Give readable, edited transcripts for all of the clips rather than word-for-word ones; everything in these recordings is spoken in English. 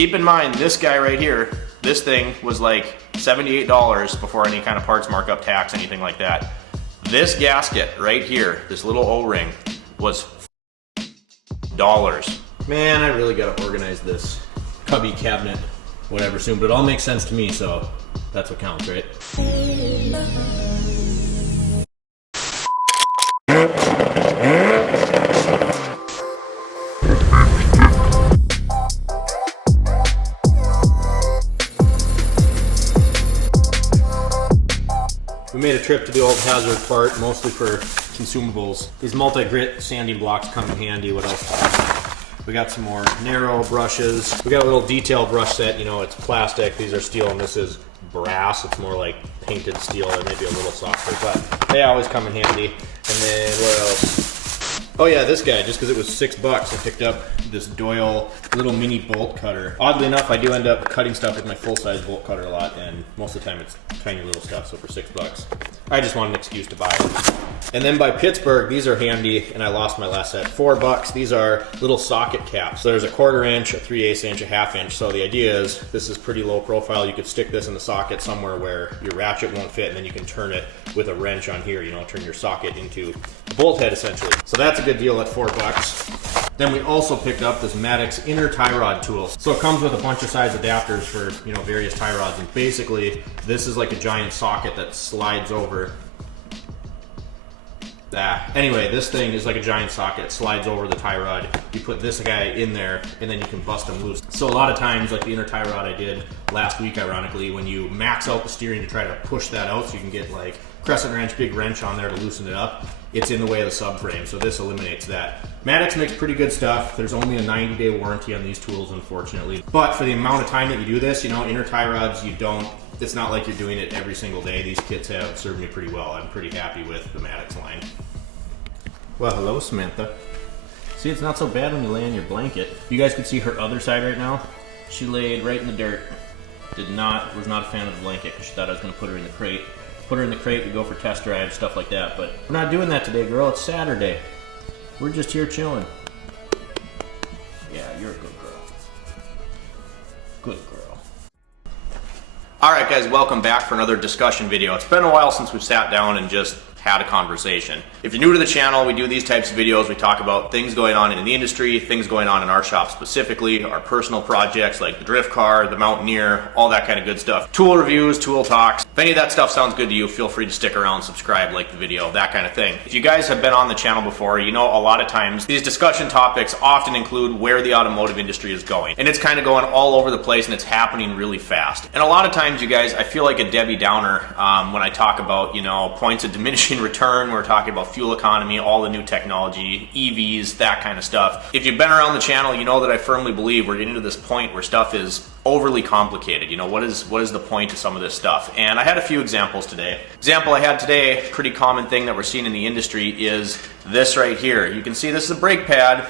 Keep in mind, this guy right here, this thing was like $78 before any kind of parts markup, tax, anything like that. This gasket right here, this little O-ring, was dollars. Man, I really gotta organize this cubby cabinet, whatever soon, but it all makes sense to me, so that's what counts, right? We made a trip to the old Hazard part, mostly for consumables. These multi-grit sanding blocks come in handy. What else? We got some more narrow brushes. We got a little detail brush set. You know, it's plastic. These are steel, and this is brass. It's more like painted steel. It may be a little softer, but they always come in handy. And then what else? Oh yeah, this guy, just because it was $6, I picked up this Doyle little mini bolt cutter. Oddly enough, I do end up cutting stuff with my full-size bolt cutter a lot, and most of the time it's tiny little stuff, so for $6, I just want an excuse to buy it. And then by Pittsburgh, these are handy, and I lost my last set. $4. These are little socket caps. So there's a 1/4 inch, a 3/8 inch, a 1/2 inch. So the idea is, this is pretty low profile. You could stick this in the socket somewhere where your ratchet won't fit, and then you can turn it with a wrench on here, you know, turn your socket into a bolt head essentially. So that's a good deal at $4. Then we also picked up this Maddox inner tie rod tool. So it comes with a bunch of size adapters for, you know, various tie rods, and basically this is like a giant socket that slides over. Anyway, this thing is like a giant socket, slides over the tie rod. You put this guy in there, and then you can bust them loose. So a lot of times, like the inner tie rod I did last week, ironically, when you max out the steering to try to push that out so you can get like crescent wrench, big wrench on there to loosen it up, it's in the way of the subframe, so this eliminates that. Maddox makes pretty good stuff. There's only a 90-day warranty on these tools, unfortunately. But for the amount of time that you do this, you know, inner tie rods, it's not like you're doing it every single day. These kits have served me pretty well. I'm pretty happy with the Maddox line. Well, hello, Samantha. See, it's not so bad when you lay on your blanket. You guys can see her other side right now. She laid right in the dirt. Was not a fan of the blanket because she thought I was going to put her in the crate. Put her in the crate, we go for test drives, stuff like that. But we're not doing that today, girl. It's Saturday. We're just here chilling. Yeah, you're a good girl. Good girl. All right, guys, welcome back for another discussion video. It's been a while since we've sat down and just had a conversation. If you're new to the channel, we do these types of videos. We talk about things going on in the industry, things going on in our shop specifically, our personal projects like the drift car, the Mountaineer, all that kind of good stuff. Tool reviews, tool talks. If any of that stuff sounds good to you, feel free to stick around, subscribe, like the video, that kind of thing. If you guys have been on the channel before, you know a lot of times these discussion topics often include where the automotive industry is going. And it's kind of going all over the place, and it's happening really fast. And a lot of times, you guys, I feel like a Debbie Downer when I talk about, you know, points of diminishing return. We're talking about fuel economy, all the new technology, EVs, that kind of stuff. If you've been around the channel, you know that I firmly believe we're getting to this point where stuff is overly complicated. You know, what is the point of some of this stuff? And I had a few examples today. Example I had today, pretty common thing that we're seeing in the industry is this right here. You can see this is a brake pad,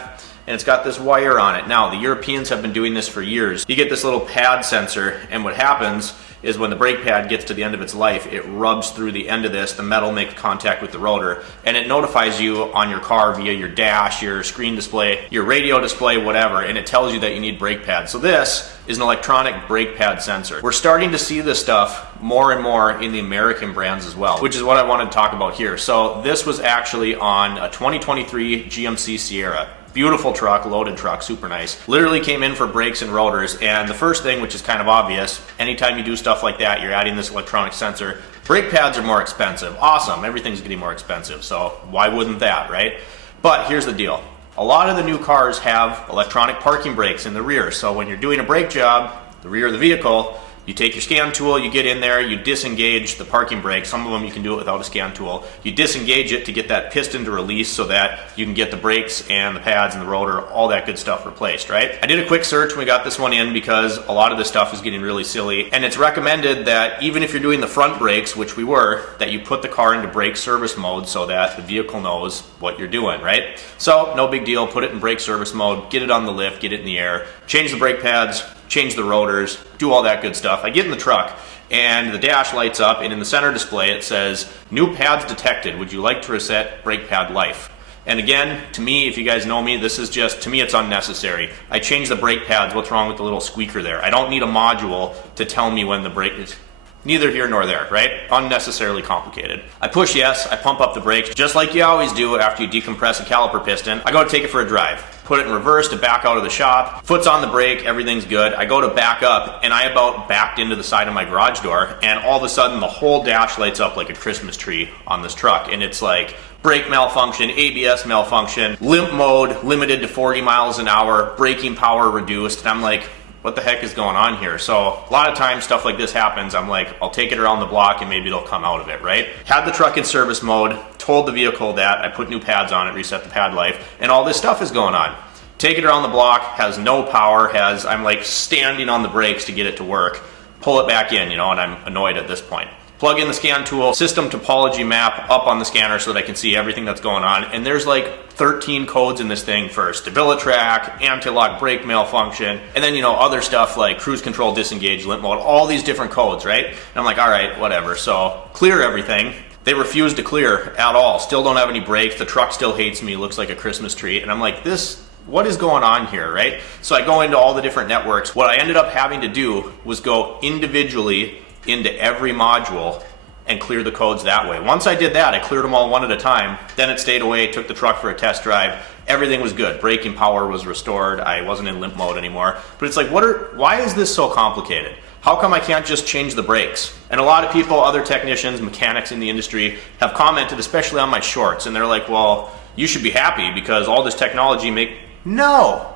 and it's got this wire on it. Now, the Europeans have been doing this for years. You get this little pad sensor, and what happens is when the brake pad gets to the end of its life, it rubs through the end of this, the metal makes contact with the rotor, and it notifies you on your car via your dash, your screen display, your radio display, whatever, and it tells you that you need brake pads. So this is an electronic brake pad sensor. We're starting to see this stuff more and more in the American brands as well, which is what I wanted to talk about here. So this was actually on a 2023 GMC Sierra. Beautiful truck, loaded truck, super nice. Literally came in for brakes and rotors, and the first thing, which is kind of obvious, anytime you do stuff like that, you're adding this electronic sensor. Brake pads are more expensive. Awesome, everything's getting more expensive, so why wouldn't that, right? But here's the deal. A lot of the new cars have electronic parking brakes in the rear, so when you're doing a brake job, the rear of the vehicle, you take your scan tool, you get in there, you disengage the parking brake. Some of them you can do it without a scan tool. You disengage it to get that piston to release so that you can get the brakes and the pads and the rotor, all that good stuff replaced, right? I did a quick search when we got this one in because a lot of this stuff is getting really silly. And it's recommended that even if you're doing the front brakes, which we were, that you put the car into brake service mode so that the vehicle knows what you're doing, right? So no big deal, put it in brake service mode, get it on the lift, get it in the air, change the brake pads, change the rotors, do all that good stuff. I get in the truck and the dash lights up, and in the center display it says, new pads detected, would you like to reset brake pad life? And again, to me, if you guys know me, this is just, to me, it's unnecessary. I changed the brake pads. What's wrong with the little squeaker there? I don't need a module to tell me when the brake is. Neither here nor there, right? Unnecessarily complicated. I push yes, I pump up the brakes, just like you always do after you decompress a caliper piston. I go to take it for a drive. Put it in reverse to back out of the shop. Foot's on the brake, everything's good. I go to back up, and I about backed into the side of my garage door, and all of a sudden the whole dash lights up like a Christmas tree on this truck. And it's like brake malfunction, ABS malfunction, limp mode, limited to 40 miles an hour, braking power reduced. And I'm like, what the heck is going on here? So a lot of times stuff like this happens. I'm like, I'll take it around the block and maybe it'll come out of it, right? Had the truck in service mode, told the vehicle that, I put new pads on it, reset the pad life, and all this stuff is going on. Take it around the block, has no power, I'm like standing on the brakes to get it to work, pull it back in, and I'm annoyed at this point. Plug in the scan tool, system topology map up on the scanner so that I can see everything that's going on. And there's like 13 codes in this thing for StabiliTrak, anti-lock brake malfunction, and then, other stuff like cruise control disengage, limp mode, all these different codes, right? And I'm like, all right, whatever. So clear everything. They refuse to clear at all. Still don't have any brakes. The truck still hates me, looks like a Christmas tree. And I'm like, what is going on here, right? So I go into all the different networks. What I ended up having to do was go individually into every module and clear the codes that way. Once I did that, I cleared them all one at a time. Then it stayed away, took the truck for a test drive. Everything was good. Braking power was restored. I wasn't in limp mode anymore. But it's like, why is this so complicated? How come I can't just change the brakes? And a lot of people, other technicians, mechanics in the industry have commented, especially on my shorts, and they're like, well, you should be happy because all this technology No!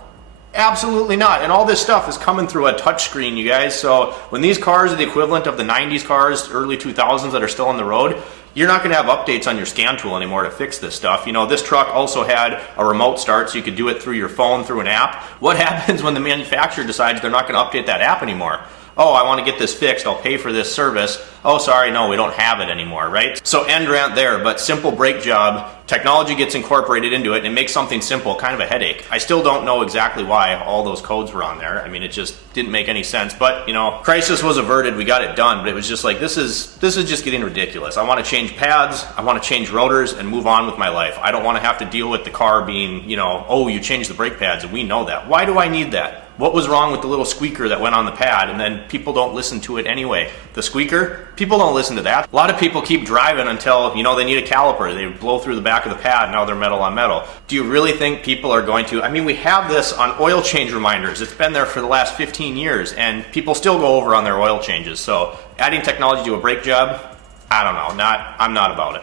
Absolutely not. And all this stuff is coming through a touchscreen, you guys. So when these cars are the equivalent of the 90s cars, early 2000s that are still on the road, you're not going to have updates on your scan tool anymore to fix this stuff. This truck also had a remote start, so you could do it through your phone, through an app. What happens when the manufacturer decides they're not going to update that app anymore? Oh, I want to get this fixed, I'll pay for this service. Oh, sorry, no, we don't have it anymore, right? So end rant there, but simple brake job, technology gets incorporated into it and it makes something simple kind of a headache. I still don't know exactly why all those codes were on there. I mean, it just didn't make any sense, but crisis was averted, we got it done, but it was just like, this is just getting ridiculous. I want to change pads, I want to change rotors and move on with my life. I don't want to have to deal with the car being, oh, you changed the brake pads and we know that. Why do I need that? What was wrong with the little squeaker that went on the pad? And then people don't listen to it anyway. The squeaker, people don't listen to that. A lot of people keep driving until, they need a caliper. They blow through the back of the pad, now they're metal on metal. Do you really think people are going to? I mean, we have this on oil change reminders. It's been there for the last 15 years, and people still go over on their oil changes. So adding technology to a brake job, I don't know. I'm not about it.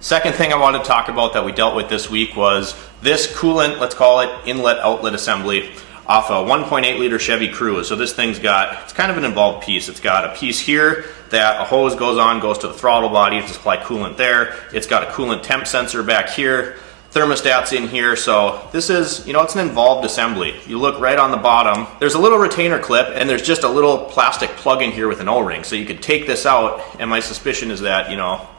Second thing I wanted to talk about that we dealt with this week was this coolant, let's call it inlet-outlet assembly, off a 1.8 liter Chevy Cruze. So this thing's it's kind of an involved piece. It's got a piece here that a hose goes to the throttle body to supply coolant there. It's got a coolant temp sensor back here. Thermostat's in here. So this is, it's an involved assembly. You look right on the bottom, there's a little retainer clip and there's just a little plastic plug in here with an O-ring. So you could take this out, and my suspicion is that,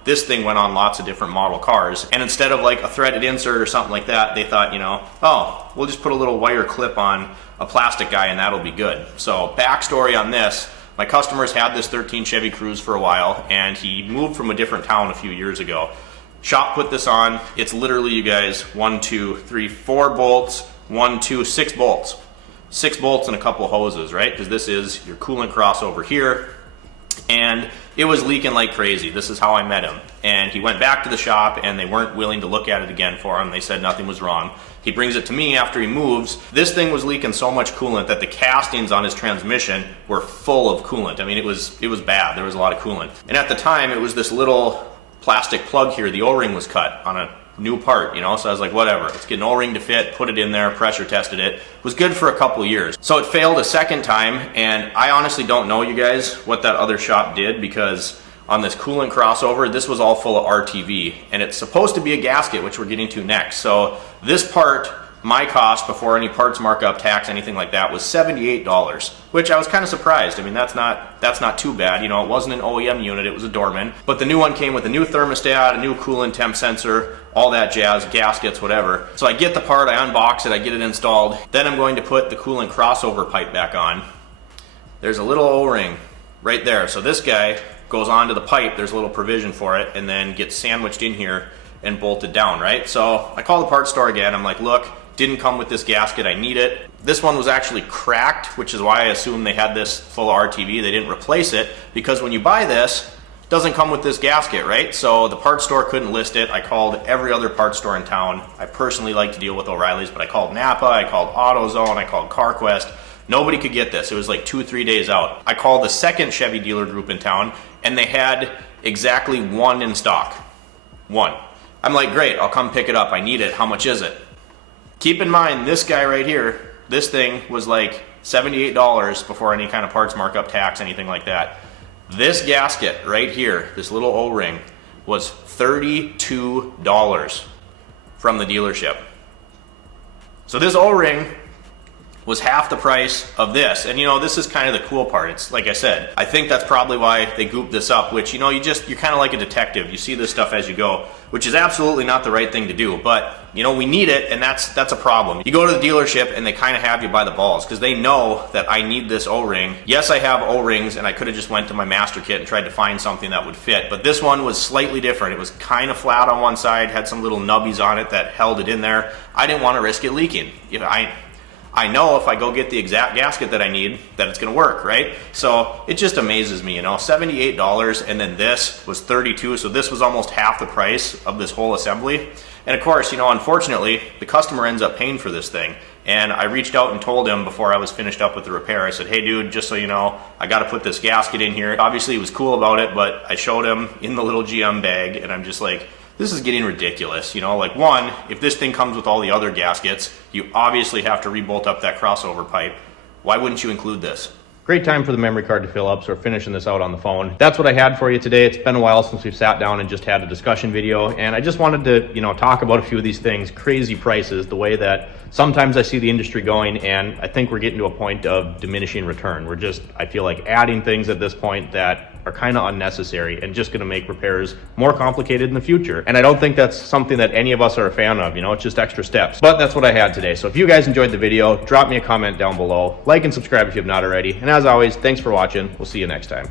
this thing went on lots of different model cars. And instead of like a threaded insert or something like that, they thought, oh, we'll just put a little wire clip on a plastic guy and that'll be good. So backstory on this, my customer's had this 13 Chevy Cruze for a while and he moved from a different town a few years ago. Shop put this on. It's literally, you guys, 1, 2, 3, 4 bolts, 1, 2, 6 bolts. 6 bolts and a couple hoses, right? Because this is your coolant crossover here. And it was leaking like crazy. This is how I met him. And he went back to the shop and they weren't willing to look at it again for him. They said nothing was wrong. He brings it to me after he moves. This thing was leaking so much coolant that the castings on his transmission were full of coolant. I mean, it was bad. There was a lot of coolant. And at the time, it was this little plastic plug here. The O-ring was cut on a new part, So I was like, whatever, let's get an O-ring to fit, put it in there, pressure tested it. It was good for a couple years. So it failed a second time, and I honestly don't know, you guys, what that other shop did, because on this coolant crossover, this was all full of RTV, and it's supposed to be a gasket, which we're getting to next. So this part, my cost before any parts markup, tax, anything like that, was $78, which I was kind of surprised. I mean, that's not too bad. It wasn't an OEM unit, it was a Dorman. But the new one came with a new thermostat, a new coolant temp sensor, all that jazz, gaskets, whatever. So I get the part, I unbox it, I get it installed. Then I'm going to put the coolant crossover pipe back on. There's a little O-ring right there. So this guy goes onto the pipe, there's a little provision for it, and then gets sandwiched in here. and bolted down, right? So I call the parts store again. I'm like, look, didn't come with this gasket, I need it. This one was actually cracked, which is why I assume they had this full RTV. They didn't replace it, because when you buy this, it doesn't come with this gasket, right? So the parts store couldn't list it. I called every other parts store in town. I personally like to deal with O'Reilly's, but I called Napa, I called AutoZone, I called CarQuest. Nobody could get this. It was like 2-3 days out. I called the second Chevy dealer group in town, and they had exactly one in stock. One. I'm like, great, I'll come pick it up. I need it. How much is it? Keep in mind, this guy right here, this thing was like $78 before any kind of parts markup, tax, anything like that. This gasket right here, this little O-ring, was $32 from the dealership. So this O-ring was half the price of this. And you know, this is kind of the cool part. It's like I said, I think that's probably why they gooped this up, which, you know, you're kind of like a detective. You see this stuff as you go, which is absolutely not the right thing to do. But, you know, we need it, and that's a problem. You go to the dealership and they kind of have you by the balls because they know that I need this O-ring. Yes, I have O-rings, and I could have just went to my master kit and tried to find something that would fit. But this one was slightly different. It was kind of flat on one side, had some little nubbies on it that held it in there. I didn't want to risk it leaking. I know if I go get the exact gasket that I need, that it's gonna work, right? So it just amazes me, you know, $78, and then this was $32, so this was almost half the price of this whole assembly. And of course, you know, unfortunately, the customer ends up paying for this thing. And I reached out and told him before I was finished up with the repair, I said, hey dude, just so you know, I gotta put this gasket in here. Obviously he was cool about it, but I showed him in the little GM bag, and I'm just like, this is getting ridiculous. You know, like, one, if this thing comes with all the other gaskets, you obviously have to rebolt up that crossover pipe. Why wouldn't you include this? Great time for the memory card to fill up, so we're finishing this out on the phone. That's what I had for you today. It's been a while since we've sat down and just had a discussion video, and I just wanted to, you know, talk about a few of these things, crazy prices, the way that sometimes I see the industry going, and I think we're getting to a point of diminishing return. We're just, I feel like, adding things at this point that are kind of unnecessary and just going to make repairs more complicated in the future. And I don't think that's something that any of us are a fan of, you know, it's just extra steps. But that's what I had today. So if you guys enjoyed the video, drop me a comment down below, like and subscribe if you have not already. And as always, thanks for watching. We'll see you next time.